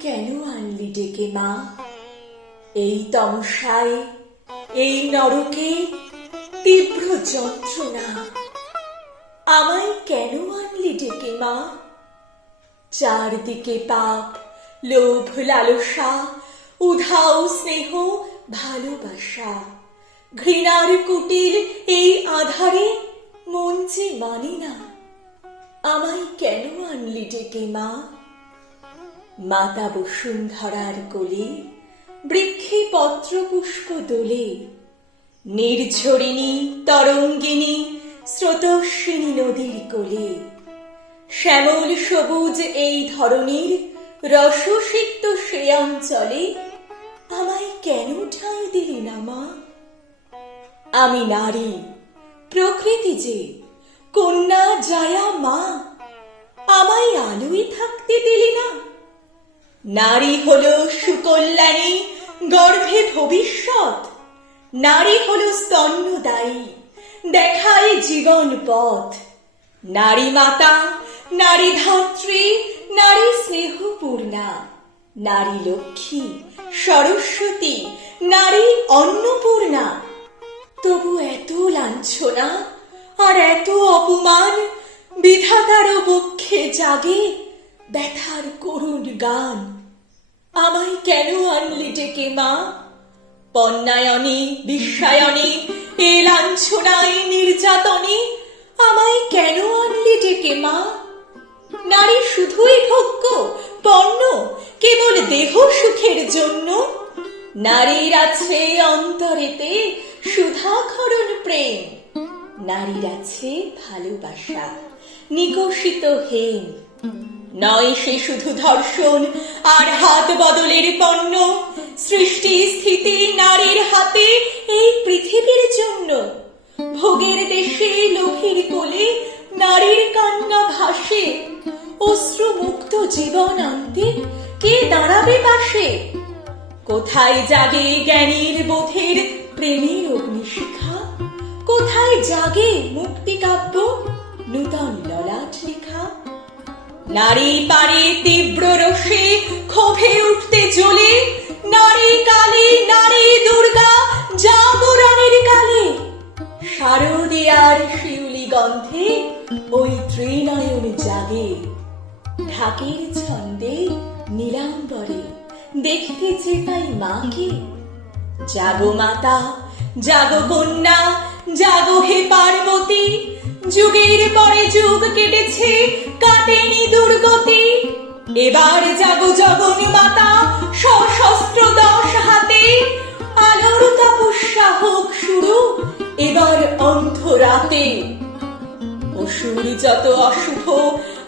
কেন আনলি ডেকে মা? এই তমসায়, এই নরকে তীব্র যন্ত্রণা। আমায় কেন আনলি ডেকে মা? চারদিকে পাপ, লোভ, লালসা, উধাও স্নেহ, ভালোবাসা। ঘৃণার কুটির এই আধারে মন যে মানে না। আমায় কেন আনলি ডেকে মা? মাতা বসুন্ধরার কোলে, বৃক্ষে পত্রপুষ্প দোলে, নির্ঝরিণী তরঙ্গিনী স্রোতস্বিনী নদীর কোলে। শ্যামল সবুজ এই ধরনের রসসিক্ত সে অঞ্চলে আমায় কেন ঠাঁই দিলি না, মা? আমি নারী, প্রকৃতি যে, কন্যা জায়া মা, আমায় আলোয় থাকতে দিলি না? নারী হল সুকল্যাণী, গর্ভে ভবিষ্যৎ। নারী হলো স্তন্যদায়ী দেখায় জীবন পথ। নারী মাতা, নারী ধাত্রী, নারী স্নেহপূর্ণা, নারী লক্ষ্মী, সরস্বতী, নারী অন্নপূর্ণা। তবু এত লাঞ্ছনা আর এত অপমান বিধাতার বক্ষে জাগে ব্যথার করুণ গান। আমায় কেন আনলি ডেকে মা? পন্নায়নে বিশ্বায়নে এ লাঞ্ছনায়, নির্যাতনে আমায় কেন আনলি ডেকে মা? নারী শুধুই ভোগ্য পণ্য কেবল দেহ সুখের জন্য। নারীর আছে অন্তরেতে সুধাখরণ প্রেম, নারীর আছে ভালোবাসা, নিকষিত হেম। নয় সে শুধু ধর্ষণ, আর হাত বদলের পণ্য। সৃষ্টি স্থিতি নারীর হাতে এই পৃথিবীর জন্য। ভোগের দেশে লোভের কোলে নারীর কান্না ভাসে। অশ্রু মুক্ত জীবন আনতে কে দাঁড়াবে পাশে? কোথায় জাগে জ্ঞানীর বোধের প্রেমের অগ্নিশিখা? কোথায় জাগে মুক্তিকাব্য? নূতন ললাট লেখা? নারী পারে তীব্র রসে ক্ষোভে উঠতে চলে নারী কালী, নারী দুর্গা, জাগরণের কালে। শারদিয়ার শিউলি গন্ধে ওই ত্রিনয়ন জাগে। ঢাকের ছন্দে নীলাম্বরে, দেখতে যে তাই মাকে। জাগো মাতা, জাগো কন্যা, জাগো হে পার্বতী যুগের পরে যুগ কেটেছে, কাটেনি দুর্গতি। এবার জাগো জগনী মাতা, সশস্ত্র দশ হাতে। আলোর তপস্যা হোক শুরু, এবার অন্ধরাতে। অসুর যত অশুভ,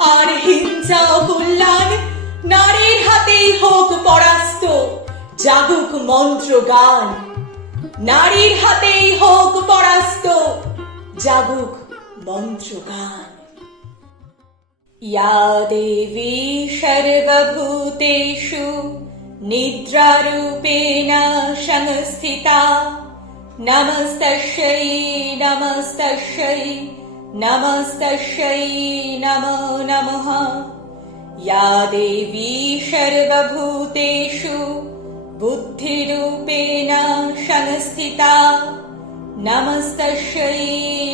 আর হিংসা অকল্যাণ নারীর হাতেই হোক পরাস্ত, জাগুক মন্ত্র গান। নারীর হাতেই হোক পরাস্ত, জাগুক মন্ত্র গান या देवी सर्वभूतेषु निद्रारूपेण संस्थिता नमस्तस्यै नमस्तस्यै नमस्तस्यै नमो नमः या देवी सर्वभूतेषु बुद्धिरूपेण संस्थिता नमस्तस्यै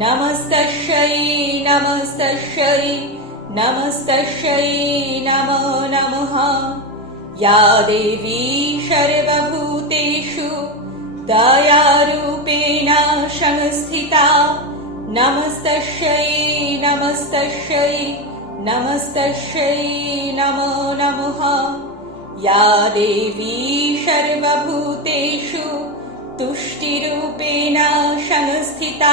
नमस्तस्यै नमस्तस्यै नमस्तस्यै नमो नमः या देवी सर्वभूतेषु दयारूपेण संस्थिता नमस्तस्यै नमस्तस्यै नमस्तस्यै नमो नमः या देवी सर्वभूतेषु तुष्टिरूपेण संस्थिता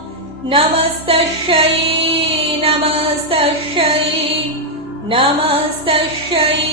नमस्तश्यै नमस्तश्यै नमस्तश्यै